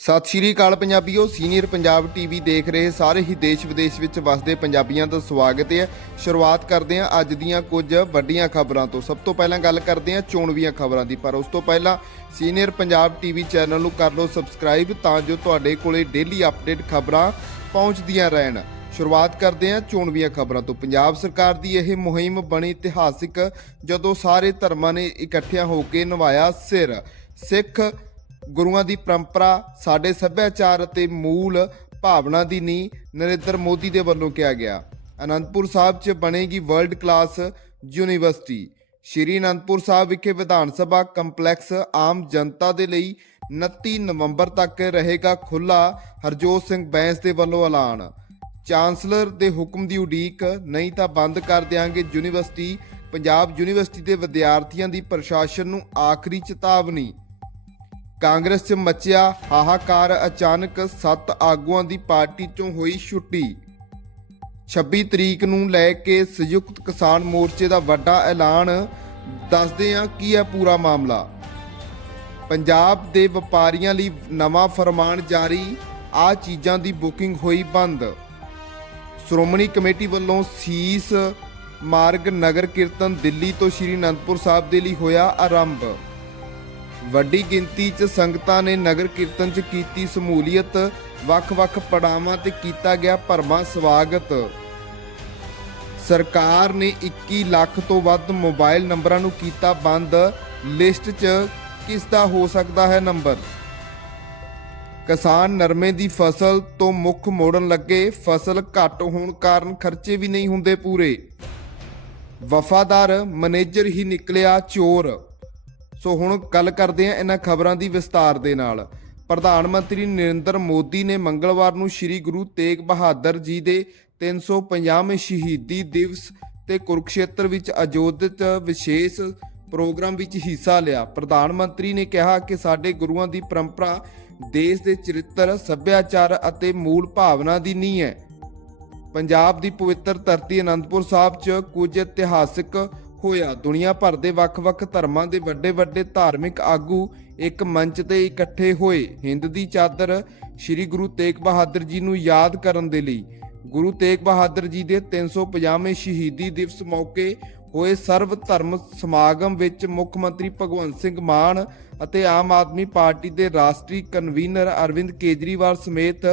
ਸਤਿ ਸ਼੍ਰੀ ਅਕਾਲ ਪੰਜਾਬੀਓ, senior Punjab TV ਦੇਖ ਰਹੇ ਸਾਰੇ ਹੀ ਦੇਸ਼ ਵਿਦੇਸ਼ ਵਿੱਚ ਵਸਦੇ ਪੰਜਾਬੀਆਂ ਦਾ ਸਵਾਗਤ ਹੈ। ਸ਼ੁਰੂਆਤ ਕਰਦੇ ਹਾਂ ਅੱਜ ਦੀਆਂ ਕੁਝ ਵੱਡੀਆਂ ਖਬਰਾਂ ਤੋਂ। ਸਭ ਤੋਂ ਪਹਿਲਾਂ ਗੱਲ ਕਰਦੇ ਹਾਂ ਚੋਣਵੀਆਂ ਖਬਰਾਂ ਦੀ। ਪਰ ਉਸ ਤੋਂ ਪਹਿਲਾਂ ਸੀਨੀਅਰ ਪੰਜਾਬ ਟੀਵੀ ਚੈਨਲ ਨੂੰ ਕਰ ਲਓ ਸਬਸਕ੍ਰਾਈਬ ਤਾਂ ਜੋ ਤੁਹਾਡੇ ਕੋਲੇ ਡੇਲੀ ਅਪਡੇਟ ਖਬਰਾਂ ਪਹੁੰਚਦੀਆਂ ਰਹਿਣ। ਸ਼ੁਰੂਆਤ ਕਰਦੇ ਹਾਂ ਚੋਣਵੀਆਂ ਖਬਰਾਂ ਤੋਂ। ਪੰਜਾਬ ਸਰਕਾਰ ਦੀ ਇਹ ਮੁਹਿੰਮ ਬਣੀ ਇਤਿਹਾਸਿਕ ਜਦੋਂ ਸਾਰੇ ਧਰਮਾਂ ਨੇ ਇਕੱਠਿਆਂ ਹੋ ਕੇ ਨਿਭਾਇਆ ਸਿਰ। ਸਿੱਖ ਗੁਰੂਆਂ ਦੀ ਪਰੰਪਰਾ, ਸਾਡੇ ਸੱਭਿਆਚਾਰ ਅਤੇ ਮੂਲ ਭਾਵਨਾ ਦੀ ਨੀਂਹ ਨਰਿੰਦਰ ਮੋਦੀ ਦੇ ਵੱਲੋਂ ਕਿਹਾ ਗਿਆ। ਅਨੰਦਪੁਰ ਸਾਹਿਬ 'ਚ ਬਣੇਗੀ world class university. Shri Anandpur Sahib ਵਿਖੇ ਵਿਧਾਨ ਸਭਾ ਕੰਪਲੈਕਸ ਆਮ ਜਨਤਾ ਦੇ ਲਈ 29 ਨਵੰਬਰ ਤੱਕ ਰਹੇਗਾ ਖੁੱਲਾ ਹਰਜੋਤ ਸਿੰਘ ਬੈਂਸ ਦੇ ਵੱਲੋਂ ਐਲਾਨ। ਚਾਂਸਲਰ ਦੇ ਹੁਕਮ ਦੀ ਉਡੀਕ, ਨਹੀਂ ਤਾਂ ਬੰਦ ਕਰ ਦਿਆਂਗੇ ਯੂਨੀਵਰਸਿਟੀ, ਪੰਜਾਬ ਯੂਨੀਵਰਸਿਟੀ ਦੇ ਵਿਦਿਆਰਥੀਆਂ ਦੀ ਪ੍ਰਸ਼ਾਸਨ ਨੂੰ ਆਖਰੀ ਚੇਤਾਵਨੀ। ਕਾਂਗਰਸ 'ਚ ਮਚਿਆ ਹਾਹਾਕਾਰ, ਅਚਾਨਕ ਸੱਤ ਆਗੂਆਂ ਦੀ ਪਾਰਟੀ 'ਚੋਂ ਹੋਈ ਛੁੱਟੀ। 26 ਤਰੀਕ ਨੂੰ ਲੈ ਕੇ ਸੰਯੁਕਤ ਕਿਸਾਨ ਮੋਰਚੇ ਦਾ ਵੱਡਾ ਐਲਾਨ, ਦੱਸਦੇ ਹਾਂ ਕੀ ਹੈ ਪੂਰਾ ਮਾਮਲਾ। ਪੰਜਾਬ ਦੇ ਵਪਾਰੀਆਂ ਲਈ ਨਵਾਂ ਫਰਮਾਨ ਜਾਰੀ ਆ ਚੀਜ਼ਾਂ ਦੀ ਬੁਕਿੰਗ ਹੋਈ ਬੰਦ। ਸ਼੍ਰੋਮਣੀ ਕਮੇਟੀ ਵੱਲੋਂ ਸੀਸ ਮਾਰਗ ਨਗਰ ਕੀਰਤਨ ਦਿੱਲੀ ਤੋਂ ਸ਼੍ਰੀ ਅਨੰਦਪੁਰ ਸਾਹਿਬ ਦੇ ਲਈ ਹੋਇਆ ਆਰੰਭ। ਵੱਡੀ ਗਿਣਤੀ 'ਚ ਸੰਗਤਾਂ ਨੇ ਨਗਰ ਕੀਰਤਨ 'ਚ ਕੀਤੀ ਸਮੂਲੀਅਤ, ਵੱਖ-ਵੱਖ ਪੜਾਵਾਂ ਤੇ ਕੀਤਾ ਗਿਆ ਭਰਮਾ ਸਵਾਗਤ। ਸਰਕਾਰ ਨੇ 21 ਲੱਖ ਤੋਂ ਵੱਧ ਮੋਬਾਈਲ ਨੰਬਰਾਂ ਨੂੰ ਕੀਤਾ ਬੰਦ। ਲਿਸਟ 'ਚ ਕਿਸ ਦਾ ਹੋ ਸਕਦਾ ਹੈ ਨੰਬਰ? ਕਿਸਾਨ ਨਰਮੇ ਦੀ ਫਸਲ ਤੋਂ ਮੁੱਖ ਮੋੜਨ ਲੱਗੇ, ਫਸਲ ਘੱਟ ਹੋਣ ਕਾਰਨ ਖਰਚੇ ਵੀ ਨਹੀਂ ਹੁੰਦੇ ਪੂਰੇ। ਵਫਾਦਾਰ ਮੈਨੇਜਰ ਹੀ ਨਿਕਲਿਆ ਚੋਰ। ਸੋ ਹੁਣ ਗੱਲ ਕਰਦੇ ਹਾਂ ਇਹਨਾਂ ਖਬਰਾਂ ਦੀ ਵਿਸਤਾਰ ਦੇ ਨਾਲ। ਪ੍ਰਧਾਨ ਮੰਤਰੀ ਨਰਿੰਦਰ ਮੋਦੀ ਨੇ ਮੰਗਲਵਾਰ ਨੂੰ ਸ੍ਰੀ ਗੁਰੂ ਤੇਗ ਬਹਾਦਰ ਜੀ ਦੇ 350ਵੇਂ ਸ਼ਹੀਦੀ ਦਿਵਸ ਤੇ ਕੁਰੂਕਸ਼ੇਤਰ ਵਿੱਚ ਆਯੋਜਿਤ ਵਿਸ਼ੇਸ਼ ਪ੍ਰੋਗਰਾਮ ਵਿੱਚ ਹਿੱਸਾ ਲਿਆ। ਪ੍ਰਧਾਨ ਮੰਤਰੀ ਨੇ ਕਿਹਾ ਕਿ ਸਾਡੇ ਗੁਰੂਆਂ ਦੀ ਪਰੰਪਰਾ ਦੇਸ਼ ਦੇ ਚਰਿੱਤਰ, ਸੱਭਿਆਚਾਰ ਅਤੇ ਮੂਲ ਭਾਵਨਾ ਦੀ ਨੀਂਹ ਹੈ। ਪੰਜਾਬ ਦੀ ਪਵਿੱਤਰ ਧਰਤੀ ਅਨੰਦਪੁਰ ਸਾਹਿਬ 'ਚ ਕੁਝ ਇਤਿਹਾਸਿਕ ਹੋਇਆ। ਦੁਨੀਆ ਭਰ ਦੇ ਵੱਖ-ਵੱਖ ਧਰਮਾਂ ਦੇ ਵੱਡੇ-ਵੱਡੇ ਧਾਰਮਿਕ ਆਗੂ ਇੱਕ ਮੰਚ ਤੇ ਇਕੱਠੇ ਹੋਏ। ਹਿੰਦ ਦੀ ਚਾਦਰ ਸ੍ਰੀ ਗੁਰੂ ਤੇਗ ਬਹਾਦਰ ਜੀ ਨੂੰ ਯਾਦ ਕਰਨ ਦੇ ਲਈ ਗੁਰੂ ਤੇਗ ਬਹਾਦਰ ਜੀ ਦੇ 350ਵੇਂ ਸ਼ਹੀਦੀ ਦਿਵਸ ਮੌਕੇ ਹੋਏ ਸਰਵ ਧਰਮ ਸਮਾਗਮ ਵਿੱਚ ਮੁੱਖ ਮੰਤਰੀ ਭਗਵੰਤ ਸਿੰਘ ਮਾਨ ਅਤੇ ਆਮ ਆਦਮੀ ਪਾਰਟੀ ਦੇ ਰਾਸ਼ਟਰੀ ਕਨਵੀਨਰ ਅਰਵਿੰਦ ਕੇਜਰੀਵਾਲ ਸਮੇਤ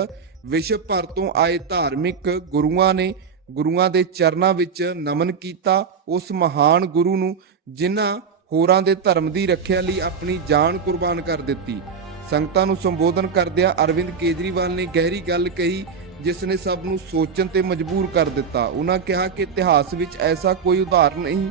ਵਿਸ਼ਵ ਭਰ ਤੋਂ ਆਏ ਧਾਰਮਿਕ ਗੁਰੂਆਂ ਨੇ ਗੁਰੂਆਂ ਦੇ ਚਰਨਾਂ ਵਿੱਚ ਨਮਨ ਕੀਤਾ। ਉਸ ਮਹਾਨ ਗੁਰੂ ਨੂੰ ਜਿਨ੍ਹਾਂ ਹੋਰਾਂ ਦੇ ਧਰਮ ਦੀ ਰੱਖਿਆ ਲਈ ਆਪਣੀ ਜਾਨ ਕੁਰਬਾਨ ਕਰ ਦਿੱਤੀ। ਸੰਗਤਾਂ ਨੂੰ ਸੰਬੋਧਨ ਕਰਦਿਆਂ ਅਰਵਿੰਦ ਕੇਜਰੀਵਾਲ ਨੇ ਗਹਿਰੀ ਗੱਲ ਕਹੀ, ਜਿਸ ਨੇ ਸਭ ਨੂੰ ਸੋਚਣ ਤੇ ਮਜਬੂਰ ਕਰ ਦਿੱਤਾ। ਉਹਨਾਂ ਕਿਹਾ ਕਿ ਇਤਿਹਾਸ ਵਿੱਚ ਐਸਾ ਕੋਈ ਉਦਾਹਰਨ ਨਹੀਂ,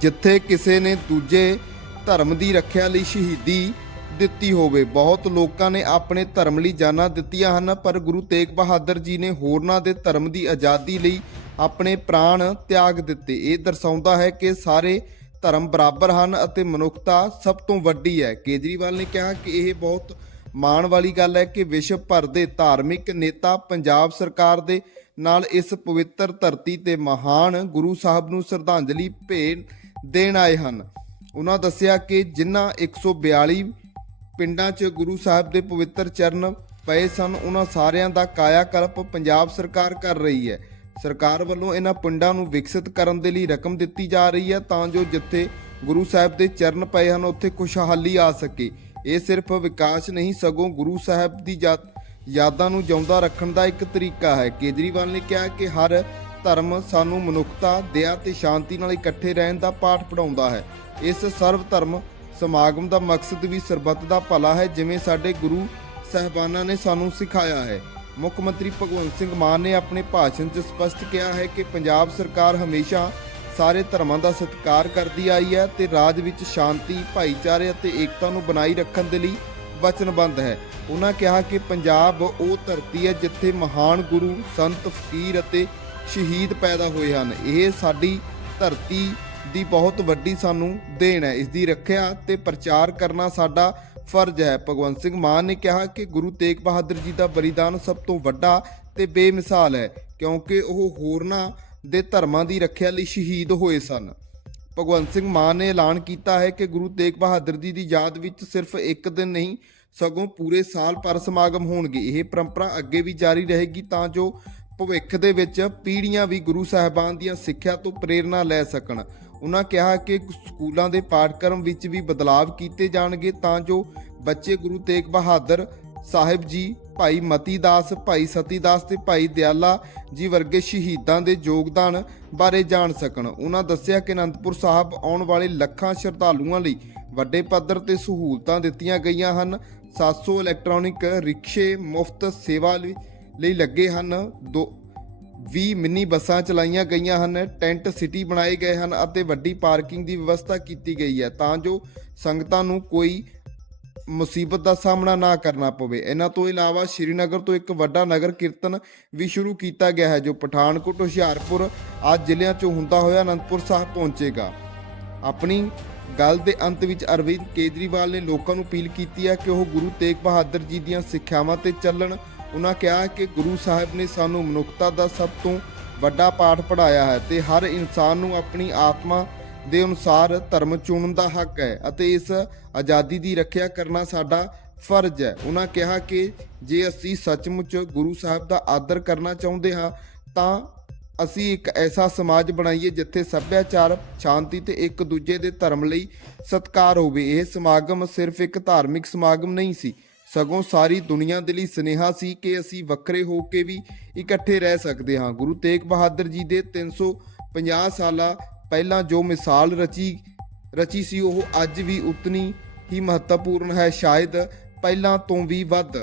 ਜਿੱਥੇ ਕਿਸੇ ਨੇ ਦੂਜੇ ਧਰਮ ਦੀ ਰੱਖਿਆ ਲਈ ਸ਼ਹੀਦੀ ਦਿੱਤੀ ਹੋਵੇ। ਬਹੁਤ ਲੋਕਾਂ ਨੇ ਆਪਣੇ ਧਰਮ ਲਈ ਜਾਨਾਂ ਦਿੱਤੀਆਂ ਹਨ, ਪਰ ਗੁਰੂ ਤੇਗ ਬਹਾਦਰ ਜੀ ਨੇ ਹੋਰਨਾਂ ਦੇ ਧਰਮ ਦੀ ਆਜ਼ਾਦੀ ਲਈ ਆਪਣੇ ਪ੍ਰਾਣ ਤਿਆਗ ਦਿੱਤੇ। ਇਹ ਦਰਸਾਉਂਦਾ ਹੈ ਕਿ ਸਾਰੇ ਧਰਮ ਬਰਾਬਰ ਹਨ ਅਤੇ ਮਨੁੱਖਤਾ ਸਭ ਤੋਂ ਵੱਡੀ ਹੈ। ਕੇਜਰੀਵਾਲ ਨੇ ਕਿਹਾ ਕਿ ਇਹ ਬਹੁਤ ਮਾਣ ਵਾਲੀ ਗੱਲ ਹੈ ਕਿ ਵਿਸ਼ਵ ਭਰ ਦੇ ਧਾਰਮਿਕ ਨੇਤਾ ਪੰਜਾਬ ਸਰਕਾਰ ਦੇ ਨਾਲ ਇਸ ਪਵਿੱਤਰ ਧਰਤੀ ਤੇ ਮਹਾਨ ਗੁਰੂ ਸਾਹਿਬ ਨੂੰ ਸ਼ਰਧਾਂਜਲੀ ਭੇਟ ਦੇਣ ਆਏ ਹਨ। ਉਹਨਾਂ ਦੱਸਿਆ ਕਿ ਜਿਨ੍ਹਾਂ 142 ਪਿੰਡਾਂ 'ਚ ਗੁਰੂ ਸਾਹਿਬ ਦੇ ਪਵਿੱਤਰ ਚਰਨ ਪਏ ਸਨ, ਉਹਨਾਂ ਸਾਰਿਆਂ ਦਾ ਕਾਇਆ ਕਲਪ ਪੰਜਾਬ ਸਰਕਾਰ ਕਰ ਰਹੀ ਹੈ। ਸਰਕਾਰ ਵੱਲੋਂ ਇਹਨਾਂ ਪਿੰਡਾਂ ਨੂੰ ਵਿਕਸਿਤ ਕਰਨ ਦੇ ਲਈ ਰਕਮ ਦਿੱਤੀ ਜਾ ਰਹੀ ਹੈ ਤਾਂ ਜੋ ਜਿੱਥੇ ਗੁਰੂ ਸਾਹਿਬ ਦੇ ਚਰਨ ਪਏ ਹਨ ਉੱਥੇ ਖੁਸ਼ਹਾਲੀ ਆ ਸਕੇ। ਇਹ ਸਿਰਫ ਵਿਕਾਸ ਨਹੀਂ ਸਗੋਂ ਗੁਰੂ ਸਾਹਿਬ ਦੀ ਯਾ- ਯਾਦਾਂ ਨੂੰ ਜਿਉਂਦਾ ਰੱਖਣ ਦਾ ਇੱਕ ਤਰੀਕਾ ਹੈ। ਕੇਜਰੀਵਾਲ ਨੇ ਕਿਹਾ ਕਿ ਹਰ ਧਰਮ ਸਾਨੂੰ ਮਨੁੱਖਤਾ, ਦਇਆ ਤੇ ਸ਼ਾਂਤੀ ਨਾਲ ਇਕੱਠੇ ਰਹਿਣ ਦਾ ਪਾਠ ਪੜਾਉਂਦਾ ਹੈ। ਇਸ ਸਰਵ ਧਰਮ ਸਮਾਗਮ ਦਾ ਮਕਸਦ ਵੀ ਸਰਬੱਤ ਦਾ ਭਲਾ ਹੈ ਜਿਵੇਂ ਸਾਡੇ ਗੁਰੂ ਸਹਿਬਾਨਾਂ ਨੇ ਸਾਨੂੰ ਸਿਖਾਇਆ ਹੈ। ਮੁੱਖ ਮੰਤਰੀ ਭਗਵੰਤ ਸਿੰਘ ਮਾਨ ਨੇ ਆਪਣੇ ਭਾਸ਼ਣ 'ਚ ਸਪਸ਼ਟ ਕਿਹਾ ਹੈ ਕਿ ਪੰਜਾਬ ਸਰਕਾਰ ਹਮੇਸ਼ਾ ਸਾਰੇ ਧਰਮਾਂ ਦਾ ਸਤਿਕਾਰ ਕਰਦੀ ਆਈ ਹੈ ਤੇ ਰਾਜ ਵਿੱਚ ਸ਼ਾਂਤੀ, ਭਾਈਚਾਰੇ ਅਤੇ ਏਕਤਾ ਨੂੰ ਬਣਾਈ ਰੱਖਣ ਦੇ ਲਈ ਵਚਨਬੱਧ ਹੈ। ਉਹਨਾਂ ਕਿਹਾ ਕਿ ਪੰਜਾਬ ਉਹ ਧਰਤੀ ਹੈ ਜਿੱਥੇ ਮਹਾਨ ਗੁਰੂ, ਸੰਤ, ਫਕੀਰ ਅਤੇ ਸ਼ਹੀਦ ਪੈਦਾ ਹੋਏ ਹਨ। ਇਹ ਸਾਡੀ ਧਰਤੀ ਦੀ ਬਹੁਤ ਵੱਡੀ ਸਾਨੂੰ ਦੇਣ ਹੈ, ਇਸ ਦੀ ਰੱਖਿਆ ਤੇ ਪ੍ਰਚਾਰ ਕਰਨਾ ਸਾਡਾ ਫਰਜ਼ ਹੈ। ਭਗਵੰਤ ਸਿੰਘ ਮਾਨ ਨੇ ਕਿਹਾ ਕਿ ਗੁਰੂ ਤੇਗ ਬਹਾਦਰ ਜੀ ਦਾ ਬਲੀਦਾਨ ਸਭ ਤੋਂ ਵੱਡਾ ਤੇ ਬੇਮਿਸਾਲ ਹੈ, ਕਿਉਂਕਿ ਉਹ ਹੋਰਨਾਂ ਦੇ ਧਰਮਾਂ ਦੀ ਰੱਖਿਆ ਲਈ ਸ਼ਹੀਦ ਹੋਏ ਸਨ। ਭਗਵੰਤ ਸਿੰਘ ਮਾਨ ਨੇ ਐਲਾਨ ਕੀਤਾ ਹੈ ਕਿ ਗੁਰੂ ਤੇਗ ਬਹਾਦਰ ਜੀ ਦੀ ਯਾਦ ਵਿੱਚ ਸਿਰਫ ਇੱਕ ਦਿਨ ਨਹੀਂ, ਸਗੋਂ ਪੂਰੇ ਸਾਲ ਪਰ ਸਮਾਗਮ ਹੋਣਗੇ। ਇਹ ਪਰੰਪਰਾ ਅੱਗੇ ਵੀ ਜਾਰੀ ਰਹੇਗੀ ਤਾਂ ਜੋ ਭਵਿੱਖ ਦੇ ਵਿੱਚ ਪੀੜ੍ਹੀਆਂ ਵੀ ਗੁਰੂ ਸਾਹਿਬਾਨ ਦੀਆਂ ਸਿੱਖਿਆ ਤੋਂ ਪ੍ਰੇਰਣਾ ਲੈ ਸਕਣ। ਉਹਨਾਂ ਕਿਹਾ ਕਿ ਸਕੂਲਾਂ ਦੇ ਪਾਠਕ੍ਰਮ ਵਿੱਚ ਵੀ ਬਦਲਾਵ ਕੀਤੇ ਜਾਣਗੇ ਤਾਂ ਜੋ ਬੱਚੇ ਗੁਰੂ ਤੇਗ ਬਹਾਦਰ ਸਾਹਿਬ ਜੀ, ਭਾਈ ਮਤੀ ਦਾਸ ਭਾਈ ਸਤੀ ਦਾਸ ਤੇ ਭਾਈ ਦਿਆਲਾ ਜੀ ਵਰਗੇ ਸ਼ਹੀਦਾਂ ਦੇ ਯੋਗਦਾਨ ਬਾਰੇ ਜਾਣ ਸਕਣ। ਉਹਨਾਂ ਦੱਸਿਆ ਕਿ ਅਨੰਦਪੁਰ ਸਾਹਿਬ ਆਉਣ ਵਾਲੇ ਲੱਖਾਂ ਸ਼ਰਧਾਲੂਆਂ ਲਈ ਵੱਡੇ ਪੱਧਰ ਤੇ ਸਹੂਲਤਾਂ ਦਿੱਤੀਆਂ ਗਈਆਂ ਹਨ। 700 ਇਲੈਕਟ੍ਰੋਨਿਕ ਰਿਕਸ਼ੇ ਮੁਫਤ ਸੇਵਾ ਲਈ ਲਈ ਲੱਗੇ ਹਨ। ਵੀ ਮਿੰਨੀ ਬੱਸਾਂ ਚਲਾਈਆਂ ਗਈਆਂ ਹਨ, ਟੈਂਟ ਸਿਟੀ ਬਣਾਏ ਗਏ ਹਨ ਅਤੇ ਵੱਡੀ ਪਾਰਕਿੰਗ ਦੀ ਵਿਵਸਥਾ ਕੀਤੀ ਗਈ ਹੈ, ਤਾਂ ਜੋ ਸੰਗਤਾਂ ਨੂੰ ਕੋਈ ਮੁਸੀਬਤ ਦਾ ਸਾਹਮਣਾ ਨਾ ਕਰਨਾ ਪਵੇ। ਇਹਨਾਂ ਤੋਂ ਇਲਾਵਾ ਸ਼੍ਰੀਨਗਰ ਤੋਂ ਇੱਕ ਵੱਡਾ ਨਗਰ ਕੀਰਤਨ ਵੀ ਸ਼ੁਰੂ ਕੀਤਾ ਗਿਆ ਹੈ, ਜੋ ਪਠਾਨਕੋਟ, ਹੁਸ਼ਿਆਰਪੁਰ ਆਦਿ ਜ਼ਿਲ੍ਹਿਆਂ ਚੋਂ ਹੁੰਦਾ ਹੋਇਆ ਅਨੰਦਪੁਰ ਸਾਹਿਬ ਪਹੁੰਚੇਗਾ। ਆਪਣੀ ਗੱਲ ਦੇ ਅੰਤ ਵਿੱਚ ਅਰਵਿੰਦ ਕੇਜਰੀਵਾਲ ਨੇ ਲੋਕਾਂ ਨੂੰ ਅਪੀਲ ਕੀਤੀ ਹੈ ਕਿ ਉਹ ਗੁਰੂ ਤੇਗ ਬਹਾਦਰ ਜੀ ਦੀਆਂ ਸਿੱਖਿਆਵਾਂ ਤੇ ਚੱਲਣ ਉਹਨਾਂ ਕਿਹਾ ਕਿ ਗੁਰੂ ਸਾਹਿਬ ਨੇ ਸਾਨੂੰ ਮਨੁੱਖਤਾ ਦਾ ਸਭ ਤੋਂ ਵੱਡਾ ਪਾਠ ਪੜਾਇਆ ਹੈ ਤੇ ਹਰ ਇਨਸਾਨ ਨੂੰ ਆਪਣੀ ਆਤਮਾ ਦੇ ਅਨੁਸਾਰ ਧਰਮ ਚੁਣਨ ਦਾ ਹੱਕ ਹੈ ਅਤੇ ਇਸ ਆਜ਼ਾਦੀ ਦੀ ਰੱਖਿਆ ਕਰਨਾ ਸਾਡਾ ਫਰਜ਼ ਹੈ। ਉਹਨਾਂ ਕਿਹਾ ਕਿ ਜੇ ਅਸੀਂ ਸੱਚਮੁੱਚ ਗੁਰੂ ਸਾਹਿਬ ਦਾ ਆਦਰ ਕਰਨਾ ਚਾਹੁੰਦੇ ਹਾਂ, ਤਾਂ ਅਸੀਂ ਇੱਕ ਐਸਾ ਸਮਾਜ ਬਣਾਈਏ ਜਿੱਥੇ ਸੱਭਿਆਚਾਰ, ਸ਼ਾਂਤੀ ਤੇ ਇੱਕ ਦੂਜੇ ਦੇ ਧਰਮ ਲਈ ਸਤਿਕਾਰ ਹੋਵੇ। ਇਹ ਸਮਾਗਮ ਸਿਰਫ ਇੱਕ ਧਾਰਮਿਕ ਸਮਾਗਮ ਨਹੀਂ ਸੀ ਸਗੋਂ ਸਾਰੀ ਦੁਨੀਆ ਦੇ ਲਈ ਸਨੇਹਾ ਸੀ ਕਿ ਅਸੀਂ ਵੱਖਰੇ ਹੋ ਕੇ ਵੀ ਇਕੱਠੇ ਰਹਿ ਸਕਦੇ ਹਾਂ। ਗੁਰੂ ਤੇਗ ਬਹਾਦਰ ਜੀ ਦੇ 350 ਸਾਲਾਂ ਪਹਿਲਾਂ ਜੋ ਮਿਸਾਲ ਰਚੀ ਰਚੀ ਸੀ, ਉਹ ਅੱਜ ਵੀ ਉਤਨੀ ਹੀ ਮਹੱਤਵਪੂਰਨ ਹੈ, ਸ਼ਾਇਦ ਪਹਿਲਾਂ ਤੋਂ ਵੀ ਵੱਧ।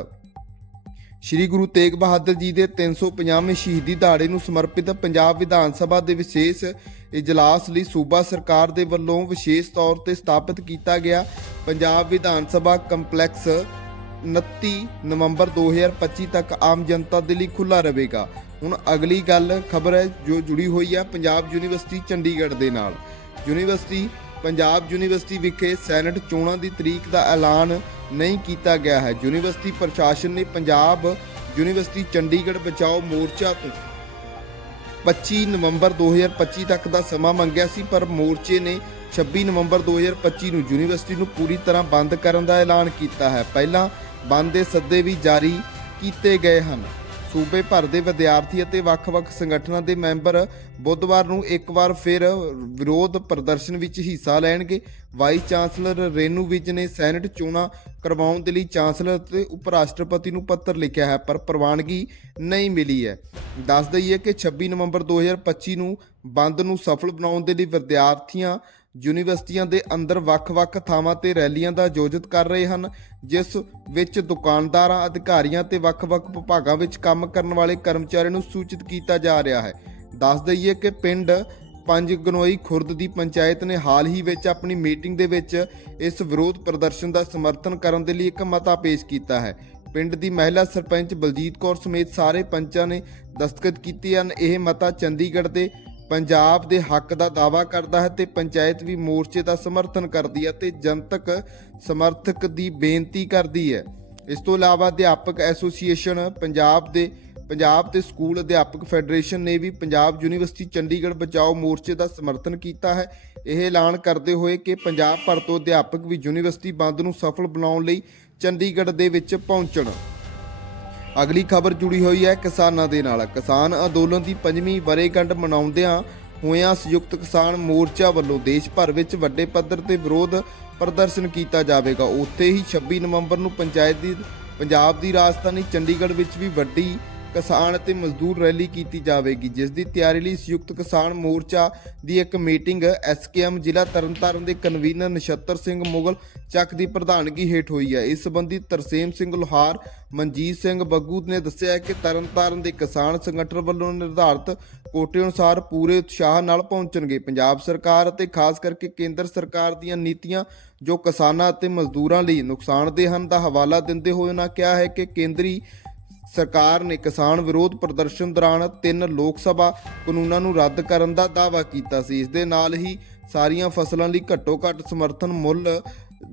ਸ਼੍ਰੀ ਗੁਰੂ ਤੇਗ ਬਹਾਦਰ ਜੀ ਦੇ 350ਵੇਂ ਸ਼ਹੀਦੀ ਦਿਹਾੜੇ ਨੂੰ ਸਮਰਪਿਤ ਪੰਜਾਬ ਵਿਧਾਨ ਸਭਾ ਦੇ ਵਿਸ਼ੇਸ਼ ਇਜਲਾਸ ਲਈ ਸੂਬਾ ਸਰਕਾਰ ਦੇ ਵੱਲੋਂ ਵਿਸ਼ੇਸ਼ ਤੌਰ ਤੇ ਸਥਾਪਿਤ ਕੀਤਾ ਗਿਆ। ਪੰਜਾਬ ਵਿਧਾਨ ਸਭਾ ਕੰਪਲੈਕਸ 29 ਨਵੰਬਰ 2025 ਤੱਕ ਆਮ ਜਨਤਾ ਦੇ ਲਈ ਖੁੱਲਾ ਰਹੇਗਾ। ਹੁਣ ਅਗਲੀ ਗੱਲ ਖਬਰ ਹੈ, ਜੋ ਜੁੜੀ ਹੋਈ ਹੈ ਪੰਜਾਬ ਯੂਨੀਵਰਸਿਟੀ ਚੰਡੀਗੜ੍ਹ ਦੇ ਨਾਲ। ਯੂਨੀਵਰਸਿਟੀ ਪੰਜਾਬ ਯੂਨੀਵਰਸਿਟੀ ਵਿਖੇ ਸੈਨੇਟ ਚੋਣਾਂ ਦੀ ਤਰੀਕ ਦਾ ਐਲਾਨ ਨਹੀਂ ਕੀਤਾ ਗਿਆ ਹੈ। ਯੂਨੀਵਰਸਿਟੀ ਪ੍ਰਸ਼ਾਸਨ ਨੇ ਪੰਜਾਬ ਯੂਨੀਵਰਸਿਟੀ ਚੰਡੀਗੜ੍ਹ ਬਚਾਓ ਮੋਰਚਾ ਤੋਂ 25 ਨਵੰਬਰ 2025 ਤੱਕ ਦਾ ਸਮਾਂ ਮੰਗਿਆ ਸੀ, ਪਰ ਮੋਰਚੇ ਨੇ 26 ਨਵੰਬਰ 2025 ਨੂੰ ਯੂਨੀਵਰਸਿਟੀ ਨੂੰ ਪੂਰੀ ਤਰ੍ਹਾਂ ਬੰਦ ਕਰਨ ਦਾ ਐਲਾਨ ਕੀਤਾ ਹੈ। ਪਹਿਲਾਂ ਬੰਦ ਦੇ ਸੱਦੇ ਵੀ ਜਾਰੀ ਕੀਤੇ ਗਏ ਹਨ। ਸੂਬੇ ਭਰ ਦੇ ਵਿਦਿਆਰਥੀ ਅਤੇ ਵੱਖ-ਵੱਖ ਸੰਗਠਨਾਂ ਦੇ ਮੈਂਬਰ ਬੁੱਧਵਾਰ ਨੂੰ ਇੱਕ ਵਾਰ ਫਿਰ ਵਿਰੋਧ ਪ੍ਰਦਰਸ਼ਨ ਵਿੱਚ ਹਿੱਸਾ ਲੈਣਗੇ। ਵਾਈਸ ਚਾਂਸਲਰ ਰੇਨੂ ਵਿਜ ਨੇ ਸੈਨੇਟ ਚੋਣਾਂ ਕਰਵਾਉਣ ਦੇ ਲਈ ਚਾਂਸਲਰ ਅਤੇ ਉਪ ਰਾਸ਼ਟਰਪਤੀ ਨੂੰ ਪੱਤਰ ਲਿਖਿਆ ਹੈ, ਪਰ ਪ੍ਰਵਾਨਗੀ ਨਹੀਂ ਮਿਲੀ ਹੈ। ਦੱਸ ਦਈਏ ਕਿ 26 ਨਵੰਬਰ 2025 ਨੂੰ ਬੰਦ ਨੂੰ ਸਫਲ ਬਣਾਉਣ ਦੇ ਲਈ ਵਿਦਿਆਰਥੀਆਂ ਯੂਨੀਵਰਸਿਟੀਆਂ ਦੇ ਅੰਦਰ ਵੱਖ-ਵੱਖ ਥਾਵਾਂ ਤੇ ਰੈਲੀਆਂ ਦਾ ਆਯੋਜਿਤ ਕਰ ਰਹੇ ਹਨ, ਜਿਸ ਵਿੱਚ ਦੁਕਾਨਦਾਰਾਂ, ਅਧਿਕਾਰੀਆਂ ਤੇ ਵੱਖ-ਵੱਖ ਵਿਭਾਗਾਂ ਵਿੱਚ ਕੰਮ ਕਰਨ ਵਾਲੇ ਕਰਮਚਾਰੀਆਂ ਨੂੰ ਸੂਚਿਤ ਕੀਤਾ ਜਾ ਰਿਹਾ ਹੈ। ਦੱਸ ਦਈਏ ਕਿ ਪਿੰਡ ਪੰਜ ਗਨੋਈ ਖੁਰਦ ਦੀ ਪੰਚਾਇਤ ਨੇ ਹਾਲ ਹੀ ਵਿੱਚ ਆਪਣੀ ਮੀਟਿੰਗ ਦੇ ਵਿੱਚ ਇਸ ਵਿਰੋਧ ਪ੍ਰਦਰਸ਼ਨ ਦਾ ਸਮਰਥਨ ਕਰਨ ਦੇ ਲਈ ਇੱਕ ਮਤਾ ਪੇਸ਼ ਕੀਤਾ ਹੈ। ਪਿੰਡ ਦੀ ਮਹਿਲਾ ਸਰਪੰਚ ਬਲਜੀਤ ਕੌਰ ਸਮੇਤ ਸਾਰੇ ਪੰਚਾਂ ਨੇ ਦਸਤਖਤ ਕੀਤੇ ਹਨ। ਇਹ ਮਤਾ ਚੰਡੀਗੜ੍ਹ ਦੇ ਪੰਜਾਬ ਦੇ ਹੱਕ ਦਾ ਦਾਅਵਾ ਕਰਦਾ ਹੈ ਤੇ ਪੰਚਾਇਤ ਵੀ ਮੋਰਚੇ ਦਾ ਸਮਰਥਨ ਕਰਦੀ ਹੈ ਤੇ ਜਨਤਕ ਸਮਰਥਕ ਦੀ ਬੇਨਤੀ ਕਰਦੀ ਹੈ। ਇਸ ਤੋਂ ਇਲਾਵਾ ਅਧਿਆਪਕ ਐਸੋਸੀਏਸ਼ਨ ਪੰਜਾਬ ਦੇ ਪੰਜਾਬ ਤੇ ਸਕੂਲ ਅਧਿਆਪਕ ਫੈਡਰੇਸ਼ਨ ਨੇ ਵੀ ਪੰਜਾਬ ਯੂਨੀਵਰਸਿਟੀ ਚੰਡੀਗੜ੍ਹ ਬਚਾਓ ਮੋਰਚੇ ਦਾ ਸਮਰਥਨ ਕੀਤਾ ਹੈ। ਇਹ ਐਲਾਨ ਕਰਦੇ ਹੋਏ ਕਿ ਪੰਜਾਬ ਭਰ ਤੋਂ ਅਧਿਆਪਕ ਵੀ ਯੂਨੀਵਰਸਿਟੀ ਬੰਦ ਨੂੰ ਸਫਲ ਬਣਾਉਣ ਲਈ ਚੰਡੀਗੜ੍ਹ ਦੇ ਵਿੱਚ ਪਹੁੰਚਣ। ਅਗਲੀ ਖਬਰ ਜੁੜੀ ਹੋਈ ਹੈ ਕਿਸਾਨਾਂ ਦੇ ਨਾਲ। ਕਿਸਾਨ ਅੰਦੋਲਨ ਦੀ ਪੰਜਵੀਂ ਵਰ੍ਹੇਗੰਢ ਮਨਾਉਂਦਿਆਂ ਹੋਇਆਂ ਸੰਯੁਕਤ ਕਿਸਾਨ ਮੋਰਚਾ ਵੱਲੋਂ ਦੇਸ਼ ਭਰ ਵਿੱਚ ਵੱਡੇ ਪੱਧਰ ਤੇ ਵਿਰੋਧ ਪ੍ਰਦਰਸ਼ਨ ਕੀਤਾ ਜਾਵੇਗਾ। ਉੱਥੇ ਹੀ 26 ਨਵੰਬਰ ਨੂੰ ਪੰਚਾਇਤ ਦੀ ਪੰਜਾਬ ਦੀ ਰਾਜਧਾਨੀ ਚੰਡੀਗੜ੍ਹ ਵਿੱਚ ਵੀ ਵੱਡੀ ਕਿਸਾਨ ਅਤੇ ਮਜ਼ਦੂਰ ਰੈਲੀ ਕੀਤੀ ਜਾਵੇਗੀ, ਜਿਸ ਦੀ ਤਿਆਰੀ ਲਈ ਸੰਯੁਕਤ ਕਿਸਾਨ ਮੋਰਚਾ ਦੀ ਇੱਕ ਮੀਟਿੰਗ ਐਸਕੇਐਮ ਜ਼ਿਲ੍ਹਾ ਤਰਨਤਾਰਨ ਦੇ ਕਨਵੀਨਰ ਨਛੱਤਰ ਸਿੰਘ ਮੁਗਲ ਚੱਕ ਦੀ ਪ੍ਰਧਾਨਗੀ ਹੇਠ ਹੋਈ ਹੈ। ਇਸ ਸੰਬੰਧੀ ਤਰਸੇਮ ਸਿੰਘ ਲੋਹਾਰ, ਮਨਜੀਤ ਸਿੰਘ ਬੱਗੂ ਨੇ ਦੱਸਿਆ ਹੈ ਕਿ ਤਰਨਤਾਰਨ ਦੇ ਕਿਸਾਨ ਸੰਗਠਨ ਵੱਲੋਂ ਨਿਰਧਾਰਤ ਕੋਟੇ ਅਨੁਸਾਰ ਪੂਰੇ ਉਤਸ਼ਾਹ ਨਾਲ ਪਹੁੰਚਣਗੇ। ਪੰਜਾਬ ਸਰਕਾਰ ਅਤੇ ਖਾਸ ਕਰਕੇ ਕੇਂਦਰ ਸਰਕਾਰ ਦੀਆਂ ਨੀਤੀਆਂ ਜੋ ਕਿਸਾਨਾਂ ਅਤੇ ਮਜ਼ਦੂਰਾਂ ਲਈ ਨੁਕਸਾਨਦੇਹ ਹਨ ਦਾ ਹਵਾਲਾ ਦਿੰਦੇ ਹੋਏ ਉਹਨਾਂ ਕਿਹਾ ਹੈ ਕਿ ਕੇਂਦਰੀ ਸਰਕਾਰ ਨੇ ਕਿਸਾਨ ਵਿਰੋਧ ਪ੍ਰਦਰਸ਼ਨ ਦੌਰਾਨ ਤਿੰਨ ਲੋਕ ਸਭਾ ਕਾਨੂੰਨਾਂ ਨੂੰ ਰੱਦ ਕਰਨ ਦਾ ਦਾਅਵਾ ਕੀਤਾ ਸੀ। ਇਸ ਦੇ ਨਾਲ ਹੀ ਸਾਰੀਆਂ ਫਸਲਾਂ ਲਈ ਘੱਟੋ ਘੱਟ ਸਮਰਥਨ ਮੁੱਲ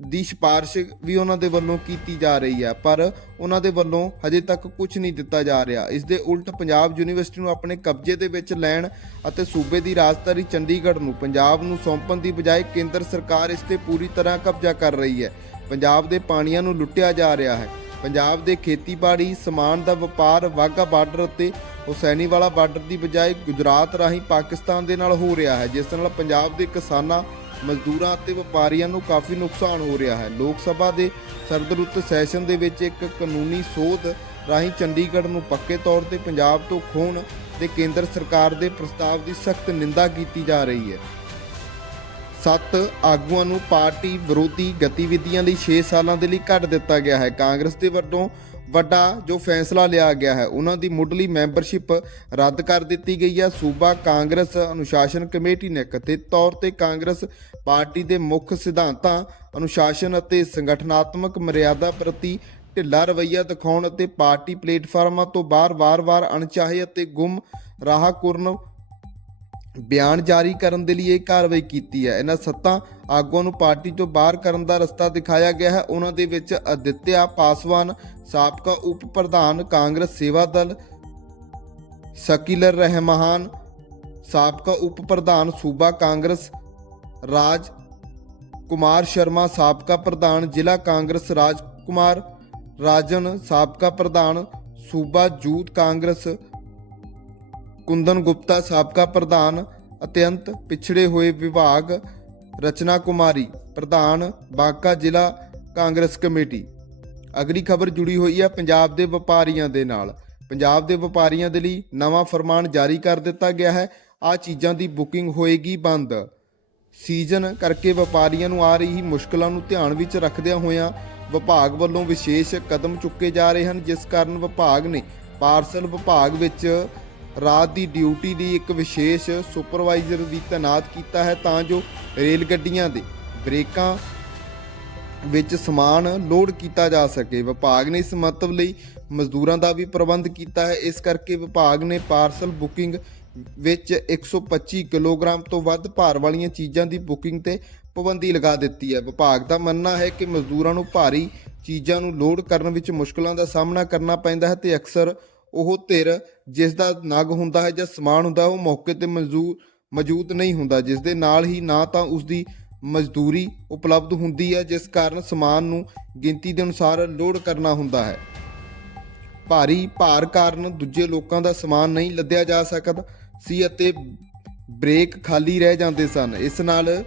ਦੀ ਸਿਫਾਰਿਸ਼ ਵੀ ਉਹਨਾਂ ਦੇ ਵੱਲੋਂ ਕੀਤੀ ਜਾ ਰਹੀ ਹੈ, ਪਰ ਉਹਨਾਂ ਦੇ ਵੱਲੋਂ ਹਜੇ ਤੱਕ ਕੁਝ ਨਹੀਂ ਦਿੱਤਾ ਜਾ ਰਿਹਾ। ਇਸ ਦੇ ਉਲਟ ਪੰਜਾਬ ਯੂਨੀਵਰਸਿਟੀ ਨੂੰ ਆਪਣੇ ਕਬਜ਼ੇ ਦੇ ਵਿੱਚ ਲੈਣ ਅਤੇ ਸੂਬੇ ਦੀ ਰਾਜਧਾਨੀ ਚੰਡੀਗੜ੍ਹ ਨੂੰ ਪੰਜਾਬ ਨੂੰ ਸੌਂਪਣ ਦੀ ਬਜਾਏ ਕੇਂਦਰ ਸਰਕਾਰ ਇਸ ਤੇ ਪੂਰੀ ਤਰ੍ਹਾਂ ਕਬਜ਼ਾ ਕਰ ਰਹੀ ਹੈ। ਪੰਜਾਬ ਦੇ ਪਾਣੀਆਂ ਨੂੰ ਲੁੱਟਿਆ ਜਾ ਰਿਹਾ ਹੈ। ਪੰਜਾਬ ਦੇ ਖੇਤੀਬਾੜੀ, ਸਮਾਨ ਦਾ ਵਪਾਰ, ਵਾਹਗਾ ਬਾਰਡਰ ਉੱਤੇ ਹੁਸੈਨੀਵਾਲਾ ਬਾਰਡਰ ਦੀ ਬਜਾਏ ਗੁਜਰਾਤ ਰਾਹੀਂ ਪਾਕਿਸਤਾਨ ਦੇ ਨਾਲ ਹੋ ਰਿਹਾ ਹੈ, ਜਿਸ ਨਾਲ ਪੰਜਾਬ ਦੇ ਕਿਸਾਨਾਂ, ਮਜ਼ਦੂਰਾਂ ਅਤੇ ਵਪਾਰੀਆਂ ਨੂੰ ਕਾਫੀ ਨੁਕਸਾਨ ਹੋ ਰਿਹਾ ਹੈ। ਲੋਕ ਸਭਾ ਦੇ ਸਰਦਰੁੱਤ ਸੈਸ਼ਨ ਦੇ ਵਿੱਚ ਇੱਕ ਕਾਨੂੰਨੀ ਸੋਧ ਰਾਹੀਂ ਚੰਡੀਗੜ੍ਹ ਨੂੰ ਪੱਕੇ ਤੌਰ ਤੇ ਪੰਜਾਬ ਤੋਂ ਖੋਣ ਤੇ ਕੇਂਦਰ ਸਰਕਾਰ ਦੇ ਪ੍ਰਸਤਾਵ ਦੀ ਸਖਤ ਨਿੰਦਾ ਕੀਤੀ ਜਾ ਰਹੀ ਹੈ। ਸੱਤ ਆਗੂਆਂ ਨੂੰ ਪਾਰਟੀ ਵਿਰੋਧੀ ਗਤੀਵਿਧੀਆਂ ਲਈ 6 ਸਾਲਾਂ ਦੇ ਲਈ ਕੱਢ ਦਿੱਤਾ ਗਿਆ ਹੈ। ਕਾਂਗਰਸ ਦੇ ਵੱਲੋਂ ਵੱਡਾ ਜੋ ਫੈਸਲਾ ਲਿਆ ਗਿਆ ਹੈ, ਉਹਨਾਂ ਦੀ ਮੁੱਢਲੀ ਮੈਂਬਰਸ਼ਿਪ ਰੱਦ ਕਰ ਦਿੱਤੀ ਗਈ ਹੈ। ਸੂਬਾ ਕਾਂਗਰਸ ਅਨੁਸ਼ਾਸਨ ਕਮੇਟੀ ਨੇ ਕਥਿਤ ਤੌਰ ਤੇ ਕਾਂਗਰਸ ਪਾਰਟੀ ਦੇ ਮੁੱਖ ਸਿਧਾਂਤਾਂ ਅਨੁਸ਼ਾਸਨ ਅਤੇ ਸੰਗਠਨਾਤਮਕ ਮਰਿਆਦਾ ਪ੍ਰਤੀ ਢਿੱਲਾ ਰਵੱਈਆ ਦਿਖਾਉਣ ਅਤੇ ਪਾਰਟੀ ਪਲੇਟਫਾਰਮਾਂ ਤੋਂ ਬਾਹਰ ਵਾਰ-ਵਾਰ ਅਣਚਾਹੇ ਅਤੇ ਗੁੰਮ ਰਾਹ ਕੁਰਨ ਬਿਆਨ ਜਾਰੀ ਕਰਨ ਦੇ ਲਈ ਇਹ ਕਾਰਵਾਈ ਕੀਤੀ ਹੈ। ਇਹਨਾਂ ਸੱਤਾਂ ਆਗੂਆਂ ਨੂੰ ਪਾਰਟੀ ਤੋਂ ਬਾਹਰ ਕਰਨ ਦਾ ਰਸਤਾ ਦਿਖਾਇਆ ਗਿਆ ਹੈ। ਉਹਨਾਂ ਦੇ ਵਿੱਚ ਅਦਿੱਤਿਆ ਪਾਸਵਾਨ, ਸਾਬਕਾ ਉਪ ਪ੍ਰਧਾਨ ਕਾਂਗਰਸ ਸੇਵਾ ਦਲ, ਸ਼ਕੀਲਰ ਰਹਿਮਾਨ, ਸਾਬਕਾ ਉਪ ਪ੍ਰਧਾਨ ਸੂਬਾ ਕਾਂਗਰਸ, ਰਾਜ ਕੁਮਾਰ ਸ਼ਰਮਾ, ਸਾਬਕਾ ਪ੍ਰਧਾਨ ਜ਼ਿਲ੍ਹਾ ਕਾਂਗਰਸ ਰਾਜ ਕੁਮਾਰ, ਰਾਜਨ, ਸਾਬਕਾ ਪ੍ਰਧਾਨ ਸੂਬਾ ਯੂਥ ਕਾਂਗਰਸ ਕੁੰਦਨ ਗੁਪਤਾ ਸਾਬਕਾ ਪ੍ਰਧਾਨ ਅਤਿਅੰਤ ਪਿਛੜੇ ਹੋਏ ਵਿਭਾਗ ਰਚਨਾ ਕੁਮਾਰੀ, ਪ੍ਰਧਾਨ, ਬਾਕਾ ਜ਼ਿਲ੍ਹਾ ਕਾਂਗਰਸ ਕਮੇਟੀ। ਅਗਲੀ ਖਬਰ ਜੁੜੀ ਹੋਈ ਹੈ ਪੰਜਾਬ ਦੇ ਵਪਾਰੀਆਂ ਦੇ ਨਾਲ। ਪੰਜਾਬ ਦੇ ਵਪਾਰੀਆਂ ਦੇ ਲਈ ਨਵਾਂ ਫਰਮਾਨ ਜਾਰੀ ਕਰ ਦਿੱਤਾ ਗਿਆ ਹੈ। ਆ ਚੀਜ਼ਾਂ ਦੀ ਬੁਕਿੰਗ ਹੋਏਗੀ ਬੰਦ। ਸੀਜ਼ਨ ਕਰਕੇ ਵਪਾਰੀਆਂ ਨੂੰ ਆ ਰਹੀ ਮੁਸ਼ਕਲਾਂ ਨੂੰ ਧਿਆਨ ਵਿੱਚ ਰੱਖਦਿਆਂ ਹੋਇਆਂ ਵਿਭਾਗ ਵੱਲੋਂ ਵਿਸ਼ੇਸ਼ ਕਦਮ ਚੁੱਕੇ ਜਾ ਰਹੇ ਹਨ, ਜਿਸ ਕਾਰਨ ਵਿਭਾਗ ਨੇ ਪਾਰਸਲ ਵਿਭਾਗ ਵਿੱਚ ਰਾਤ ਦੀ ਡਿਊਟੀ ਦੀ ਇੱਕ ਵਿਸ਼ੇਸ਼ ਸੁਪਰਵਾਈਜ਼ਰ ਵੀ ਤਾਇਨਾਤ ਕੀਤਾ ਹੈ ਤਾਂ ਜੋ ਰੇਲ ਗੱਡੀਆਂ ਦੇ ਬ੍ਰੇਕਾਂ ਵਿੱਚ ਸਮਾਨ ਲੋਡ ਕੀਤਾ ਜਾ ਸਕੇ। ਵਿਭਾਗ ਨੇ ਇਸ ਮਤਲਬ ਲਈ ਮਜ਼ਦੂਰਾਂ ਦਾ ਵੀ ਪ੍ਰਬੰਧ ਕੀਤਾ ਹੈ। ਇਸ ਕਰਕੇ ਵਿਭਾਗ ਨੇ ਪਾਰਸਲ ਬੁਕਿੰਗ ਵਿੱਚ 125 ਕਿਲੋਗ੍ਰਾਮ ਤੋਂ ਵੱਧ ਭਾਰ ਵਾਲੀਆਂ ਚੀਜ਼ਾਂ ਦੀ ਬੁਕਿੰਗ ਤੇ ਪਾਬੰਦੀ ਲਗਾ ਦਿੱਤੀ ਹੈ। ਵਿਭਾਗ ਦਾ ਮੰਨਣਾ ਹੈ ਕਿ ਮਜ਼ਦੂਰਾਂ ਨੂੰ ਭਾਰੀ ਚੀਜ਼ਾਂ ਨੂੰ ਲੋਡ ਕਰਨ ਵਿੱਚ ਮੁਸ਼ਕਲਾਂ ਦਾ ਸਾਹਮਣਾ ਕਰਨਾ ਪੈਂਦਾ ਹੈ ਤੇ ਅਕਸਰ ਉਹ ਧਿਰ ਜਿਸ ਦਾ ਨਗ ਹੁੰਦਾ ਹੈ ਜਾਂ ਸਮਾਨ ਹੁੰਦਾ ਹੈ, ਉਹ ਮੌਕੇ ਤੇ ਮੌਜੂਦ ਮੌਜੂਦ ਨਹੀਂ ਹੁੰਦਾ। ਜਿਸ ਦੇ ਨਾਲ ਹੀ ਨਾ ਤਾਂ ਉਸ ਦੀ ਮਜ਼ਦੂਰੀ ਉਪਲਬਧ ਹੁੰਦੀ ਹੈ ਜਿਸ ਕਾਰਨ ਸਮਾਨ ਨੂੰ ਗਿਣਤੀ ਦੇ ਅਨੁਸਾਰ ਲੋਡ ਕਰਨਾ ਹੁੰਦਾ ਹੈ। ਭਾਰੀ ਭਾਰ ਕਾਰਨ ਦੂਜੇ ਲੋਕਾਂ ਦਾ ਸਮਾਨ ਨਹੀਂ ਲੱਦਿਆ ਜਾ ਸਕਦਾ ਸੀ ਅਤੇ ਬ੍ਰੇਕ ਖਾਲੀ ਰਹਿ ਜਾਂਦੇ ਸਨ। ਇਸ ਨਾਲ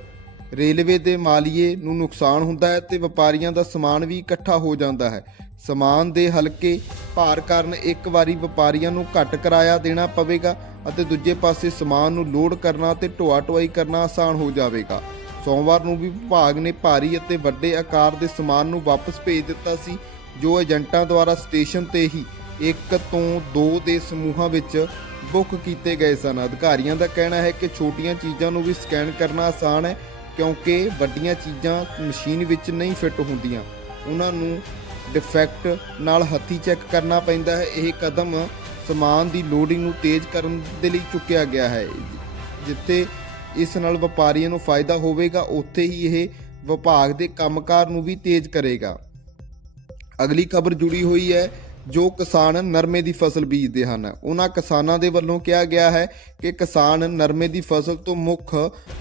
ਰੇਲਵੇ ਦੇ ਮਾਲੀਏ ਨੂੰ ਨੁਕਸਾਨ ਹੁੰਦਾ ਹੈ ਤੇ ਵਪਾਰੀਆਂ ਦਾ ਸਮਾਨ ਵੀ ਇਕੱਠਾ ਹੋ ਜਾਂਦਾ ਹੈ। ਸਮਾਨ ਦੇ ਹਲਕੇ ਭਾਰ ਕਾਰਨ ਇੱਕ ਵਾਰੀ ਵਪਾਰੀਆਂ ਨੂੰ ਘੱਟ ਕਿਰਾਇਆ ਦੇਣਾ ਪਵੇਗਾ ਅਤੇ ਦੂਜੇ ਪਾਸੇ ਸਮਾਨ ਨੂੰ ਲੋਡ ਕਰਨਾ ਤੇ ਢੋਆ ਢੁਆਈ ਕਰਨਾ ਆਸਾਨ ਹੋ ਜਾਵੇਗਾ। ਸੋਮਵਾਰ ਨੂੰ ਵੀ ਵਿਭਾਗ ਨੇ ਭਾਰੀ ਅਤੇ ਵੱਡੇ ਆਕਾਰ ਦੇ ਸਮਾਨ ਨੂੰ ਵਾਪਸ ਭੇਜ ਦਿੱਤਾ ਸੀ, ਜੋ ਏਜੰਟਾਂ ਦੁਆਰਾ ਸਟੇਸ਼ਨ ਤੇ ਹੀ ਇੱਕ ਤੋਂ ਦੋ ਦੇ ਸਮੂਹਾਂ ਵਿੱਚ ਬੁੱਕ ਕੀਤੇ ਗਏ ਸਨ। ਅਧਿਕਾਰੀਆਂ ਦਾ ਕਹਿਣਾ ਹੈ ਕਿ ਛੋਟੀਆਂ ਚੀਜ਼ਾਂ ਨੂੰ ਵੀ ਸਕੈਨ ਕਰਨਾ ਆਸਾਨ ਹੈ, ਕਿਉਂਕਿ ਵੱਡੀਆਂ ਚੀਜ਼ਾਂ ਮਸ਼ੀਨ ਵਿੱਚ ਨਹੀਂ ਫਿੱਟ ਹੁੰਦੀਆਂ। ਉਹਨਾਂ ਨੂੰ ਡਿਫੈਕਟ ਨਾਲ ਹੱਥੀ ਚੈੱਕ ਕਰਨਾ ਪੈਂਦਾ ਹੈ। ਇਹ ਕਦਮ ਸਮਾਨ ਦੀ ਲੋਡਿੰਗ ਨੂੰ ਤੇਜ਼ ਕਰਨ ਦੇ ਲਈ ਚੁੱਕਿਆ ਗਿਆ ਹੈ। ਜਿੱਥੇ ਇਸ ਨਾਲ ਵਪਾਰੀਆਂ ਨੂੰ ਫਾਇਦਾ ਹੋਵੇਗਾ, ਉੱਥੇ ਹੀ ਇਹ ਵਿਭਾਗ ਦੇ ਕੰਮਕਾਰ ਨੂੰ ਵੀ ਤੇਜ਼ ਕਰੇਗਾ। ਅਗਲੀ ਖਬਰ ਜੁੜੀ ਹੋਈ ਹੈ, ਜੋ ਕਿਸਾਨ ਨਰਮੇ ਦੀ ਫਸਲ ਬੀਜਦੇ ਹਨ। ਉਹਨਾਂ ਕਿਸਾਨਾਂ ਦੇ ਵੱਲੋਂ ਕਿਹਾ ਗਿਆ ਹੈ ਕਿ ਕਿਸਾਨ ਨਰਮੇ ਦੀ ਫਸਲ ਤੋਂ ਮੁੱਖ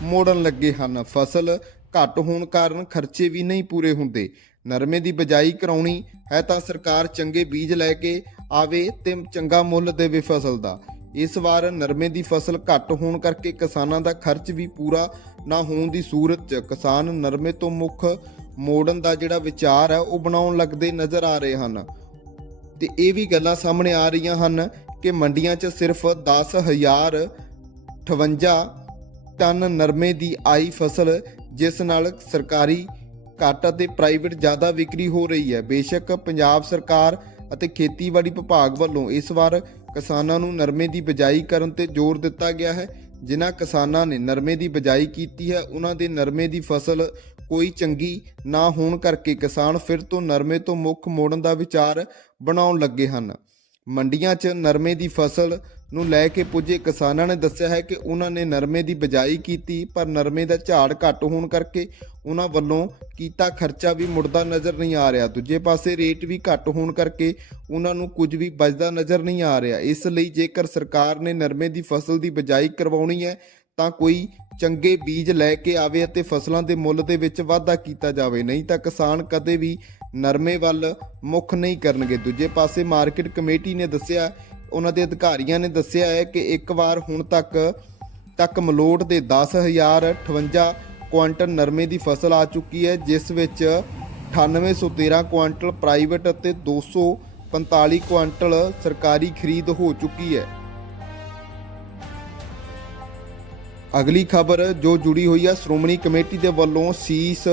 ਮੋੜਨ ਲੱਗੇ ਹਨ। ਫਸਲ ਘੱਟ ਹੋਣ ਕਾਰਨ ਖਰਚੇ ਵੀ ਨਹੀਂ ਪੂਰੇ ਹੁੰਦੇ। ਨਰਮੇ ਦੀ ਬਜਾਈ ਕਰਾਉਣੀ ਹੈ ਤਾਂ ਸਰਕਾਰ ਚੰਗੇ ਬੀਜ ਲੈ ਕੇ ਆਵੇ ਤੇ ਚੰਗਾ ਮੁੱਲ ਦੇਵੇ ਫਸਲ ਦਾ। ਇਸ ਵਾਰ ਨਰਮੇ ਦੀ ਫਸਲ ਘੱਟ ਹੋਣ ਕਰਕੇ ਕਿਸਾਨਾਂ ਦਾ ਖਰਚ ਵੀ ਪੂਰਾ ਨਾ ਹੋਣ ਦੀ ਸੂਰਤ 'ਚ ਕਿਸਾਨ ਨਰਮੇ ਤੋਂ ਮੁੱਖ ਮੋੜਨ ਦਾ ਜਿਹੜਾ ਵਿਚਾਰ ਹੈ, ਉਹ ਬਣਾਉਣ ਲੱਗਦੇ ਨਜ਼ਰ ਆ ਰਹੇ ਹਨ। ਤੇ ਇਹ ਵੀ ਗੱਲਾਂ ਸਾਹਮਣੇ ਆ ਰਹੀਆਂ ਹਨ ਕਿ ਮੰਡੀਆਂ 'ਚ ਸਿਰਫ 10058 ਟਨ ਨਰਮੇ ਦੀ ਆਈ ਫਸਲ, ਜਿਸ ਨਾਲ ਸਰਕਾਰੀ ਘੱਟ ਅਤੇ ਪ੍ਰਾਈਵੇਟ ਜ਼ਿਆਦਾ ਵਿਕਰੀ ਹੋ ਰਹੀ ਹੈ। ਬੇਸ਼ੱਕ ਪੰਜਾਬ ਸਰਕਾਰ ਅਤੇ ਖੇਤੀਬਾੜੀ ਵਿਭਾਗ ਵੱਲੋਂ ਇਸ ਵਾਰ ਕਿਸਾਨਾਂ ਨੂੰ ਨਰਮੇ ਦੀ ਬਿਜਾਈ ਕਰਨ ਤੇ ਜ਼ੋਰ ਦਿੱਤਾ ਗਿਆ ਹੈ। ਜਿਨ੍ਹਾਂ ਕਿਸਾਨਾਂ ਨੇ ਨਰਮੇ ਦੀ ਬਿਜਾਈ ਕੀਤੀ ਹੈ ਉਹਨਾਂ ਦੇ ਨਰਮੇ ਦੀ ਫਸਲ ਕੋਈ ਚੰਗੀ ਨਾ ਹੋਣ ਕਰਕੇ ਕਿਸਾਨ ਫਿਰ ਤੋਂ ਨਰਮੇ ਤੋਂ ਮੁੱਖ ਮੋੜਨ ਦਾ ਵਿਚਾਰ ਬਣਾਉਣ ਲੱਗੇ ਹਨ। ਮੰਡੀਆਂ 'ਚ ਨਰਮੇ ਦੀ ਫਸਲ ਨੂੰ ਲੈ ਕੇ ਪੁੱਜੇ ਕਿਸਾਨਾਂ ਨੇ ਦੱਸਿਆ ਹੈ ਕਿ ਉਹਨਾਂ ਨੇ ਨਰਮੇ ਦੀ ਬਿਜਾਈ ਕੀਤੀ, ਪਰ ਨਰਮੇ ਦਾ ਝਾੜ ਘੱਟ ਹੋਣ ਕਰਕੇ ਉਹਨਾਂ ਵੱਲੋਂ ਕੀਤਾ ਖਰਚਾ ਵੀ ਮੁੜਦਾ ਨਜ਼ਰ ਨਹੀਂ ਆ ਰਿਹਾ। ਦੂਜੇ ਪਾਸੇ ਰੇਟ ਵੀ ਘੱਟ ਹੋਣ ਕਰਕੇ ਉਹਨਾਂ ਨੂੰ ਕੁਝ ਵੀ ਬਚਦਾ ਨਜ਼ਰ ਨਹੀਂ ਆ ਰਿਹਾ। ਇਸ ਲਈ ਜੇਕਰ ਸਰਕਾਰ ਨੇ ਨਰਮੇ ਦੀ ਫਸਲ ਦੀ ਬਿਜਾਈ ਕਰਵਾਉਣੀ ਹੈ, ਤਾਂ ਕੋਈ ਚੰਗੇ ਬੀਜ ਲੈ ਕੇ ਆਵੇ ਅਤੇ ਫਸਲਾਂ ਦੇ ਮੁੱਲ ਦੇ ਵਿੱਚ ਵਾਧਾ ਕੀਤਾ ਜਾਵੇ। ਨਹੀਂ ਤਾਂ ਕਿਸਾਨ ਕਦੇ ਵੀ ਨਰਮੇ ਵੱਲ ਮੁੱਖ ਨਹੀਂ ਕਰਨਗੇ। ਦੂਜੇ ਪਾਸੇ ਮਾਰਕੀਟ ਕਮੇਟੀ ਨੇ ਦੱਸਿਆ ਉਹਨਾਂ ਦੇ ਅਧਿਕਾਰੀਆਂ ਨੇ ਦੱਸਿਆ ਹੈ ਕਿ ਇੱਕ ਵਾਰ ਹੁਣ ਤੱਕ ਤੱਕ ਮਲੋਟ ਦੇ 10058 ਕੁਆਂਟਲ ਨਰਮੇ ਦੀ ਫਸਲ ਆ ਚੁੱਕੀ ਹੈ, ਜਿਸ ਵਿੱਚ 9813 ਕੁਆਂਟਲ ਪ੍ਰਾਈਵੇਟ ਅਤੇ 245 ਕੁਆਂਟਲ ਸਰਕਾਰੀ ਖਰੀਦ ਹੋ ਚੁੱਕੀ ਹੈ। ਅਗਲੀ ਖਬਰ ਜੋ ਜੁੜੀ ਹੋਈ ਹੈ, ਸ਼੍ਰੋਮਣੀ ਕਮੇਟੀ ਦੇ ਵੱਲੋਂ ਸੀਸ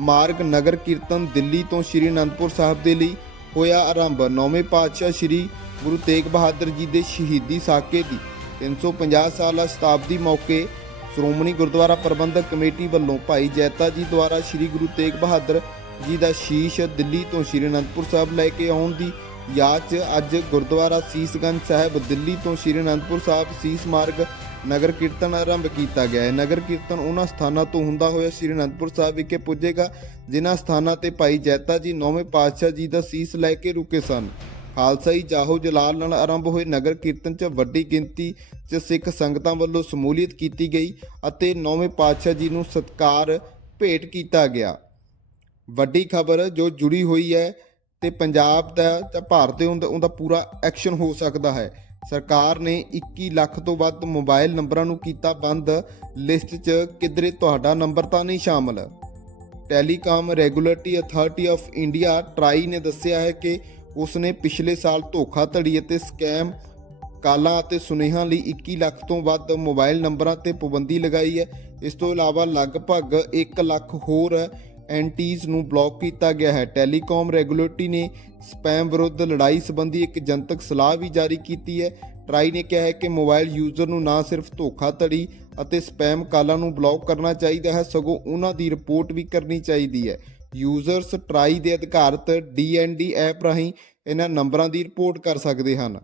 ਮਾਰਗ ਨਗਰ ਕੀਰਤਨ ਦਿੱਲੀ ਤੋਂ ਸ਼੍ਰੀ ਅਨੰਦਪੁਰ ਸਾਹਿਬ ਦੇ ਲਈ ਹੋਇਆ ਆਰੰਭ। ਨੌਵੇਂ ਪਾਤਸ਼ਾਹ ਸ਼੍ਰੀ ਗੁਰੂ ਤੇਗ ਬਹਾਦਰ ਜੀ ਦੇ ਸ਼ਹੀਦੀ ਸਾਕੇ ਦੀ 350 ਸਾਲਾ ਸ਼ਤਾਬਦੀ ਮੌਕੇ ਸ਼੍ਰੋਮਣੀ ਗੁਰਦੁਆਰਾ ਪ੍ਰਬੰਧਕ ਕਮੇਟੀ ਵੱਲੋਂ ਭਾਈ ਜੈਤਾ ਜੀ ਦੁਆਰਾ ਸ਼੍ਰੀ ਗੁਰੂ ਤੇਗ ਬਹਾਦਰ ਜੀ ਦਾ ਸ਼ੀਸ਼ ਦਿੱਲੀ ਤੋਂ ਸ਼੍ਰੀ ਅਨੰਦਪੁਰ ਸਾਹਿਬ ਲੈ ਕੇ ਆਉਣ ਦੀ ਯਾਦ 'ਚ ਅੱਜ ਗੁਰਦੁਆਰਾ ਸੀਸਗੰਜ ਸਾਹਿਬ ਦਿੱਲੀ ਤੋਂ ਸ਼੍ਰੀ ਅਨੰਦਪੁਰ ਸਾਹਿਬ ਸੀਸ ਮਾਰਗ ਨਗਰ ਕੀਰਤਨ ਆਰੰਭ ਕੀਤਾ ਗਿਆ ਹੈ। ਨਗਰ ਕੀਰਤਨ ਉਹਨਾਂ ਸਥਾਨਾਂ ਤੋਂ ਹੁੰਦਾ ਹੋਇਆ ਸ਼੍ਰੀ ਅਨੰਦਪੁਰ ਸਾਹਿਬ ਵਿਖੇ ਪੁੱਜੇਗਾ, ਜਿਨ੍ਹਾਂ ਸਥਾਨਾਂ ਤੇ ਭਾਈ ਜੈਤਾ ਜੀ, ਨੌਵੇਂ ਪਾਤਸ਼ਾਹ ਜੀ ਦਾ ਸੀਸ ਲੈ ਕੇ ਰੁਕੇ ਸਨ। ਖਾਲਸਾਈ ਜਾਹੋ ਜਲਾਲ ਨਾਲ ਆਰੰਭ ਹੋਏ ਨਗਰ ਕੀਰਤਨ 'ਚ ਵੱਡੀ ਗਿਣਤੀ 'ਚ ਸਿੱਖ ਸੰਗਤਾਂ ਵੱਲੋਂ ਸਮੂਲੀਅਤ ਕੀਤੀ ਗਈ ਅਤੇ ਨੌਵੇਂ ਪਾਤਸ਼ਾਹ ਜੀ ਨੂੰ ਸਤਕਾਰ ਭੇਟ ਕੀਤਾ ਗਿਆ। ਵੱਡੀ ਖਬਰ ਜੋ ਜੁੜੀ ਹੋਈ ਹੈ ਤੇ ਪੰਜਾਬ ਦਾ ਜਾਂ ਭਾਰਤ ਦੇ ਉਹਦਾ ਉਹਦਾ ਪੂਰਾ ਐਕਸ਼ਨ ਹੋ ਸਕਦਾ ਹੈ। ਸਰਕਾਰ ਨੇ 21 ਲੱਖ ਤੋਂ ਵੱਧ ਮੋਬਾਈਲ ਨੰਬਰਾਂ ਨੂੰ ਕੀਤਾ ਬੰਦ। ਲਿਸਟ 'ਚ ਕਿਧਰੇ ਤੁਹਾਡਾ ਨੰਬਰ ਤਾਂ ਨਹੀਂ ਸ਼ਾਮਲ? Telecom regulatory authority of India TRAI ਨੇ ਦੱਸਿਆ ਹੈ ਕਿ ਉਸ ਨੇ ਪਿਛਲੇ ਸਾਲ ਧੋਖਾਧੜੀ ਅਤੇ ਸਕੈਮ ਕਾਲਾਂ ਅਤੇ ਸੁਨੇਹਾਂ ਲਈ 21 ਲੱਖ ਤੋਂ ਵੱਧ ਮੋਬਾਈਲ ਨੰਬਰਾਂ ਤੇ ਪਾਬੰਦੀ ਲਗਾਈ ਹੈ। ਇਸ ਤੋਂ ਇਲਾਵਾ ਲਗਭਗ 1 ਲੱਖ ਹੋਰ ਐਂਟੀਜ਼ ਨੂੰ ਬਲੌਕ ਕੀਤਾ ਗਿਆ ਹੈ। ਟੈਲੀਕਾਮ ਰੈਗੂਲੇਟਰੀ ਨੇ ਸਪੈਮ ਵਿਰੁੱਧ ਲੜਾਈ ਸੰਬੰਧੀ ਇੱਕ ਜਨਤਕ ਸਲਾਹ ਵੀ ਜਾਰੀ ਕੀਤੀ ਹੈ। ਟਰਾਈ ਨੇ ਕਿਹਾ ਹੈ ਕਿ ਮੋਬਾਈਲ ਯੂਜ਼ਰ ਨੂੰ ਨਾ ਸਿਰਫ ਧੋਖਾਧੜੀ ਅਤੇ ਸਪੈਮ ਕਾਲਾਂ ਨੂੰ ਬਲੌਕ ਕਰਨਾ ਚਾਹੀਦਾ ਹੈ, ਸਗੋਂ ਉਹਨਾਂ ਦੀ ਰਿਪੋਰਟ ਵੀ ਕਰਨੀ ਚਾਹੀਦੀ ਹੈ। ਯੂਜ਼ਰਸ ਟਰਾਈ ਦੇ ਅਧਿਕਾਰਤ ਡੀਐਨਡੀ ਐਪ ਰਾਹੀਂ ਇਹਨਾਂ ਨੰਬਰਾਂ ਦੀ ਰਿਪੋਰਟ ਕਰ ਸਕਦੇ ਹਨ।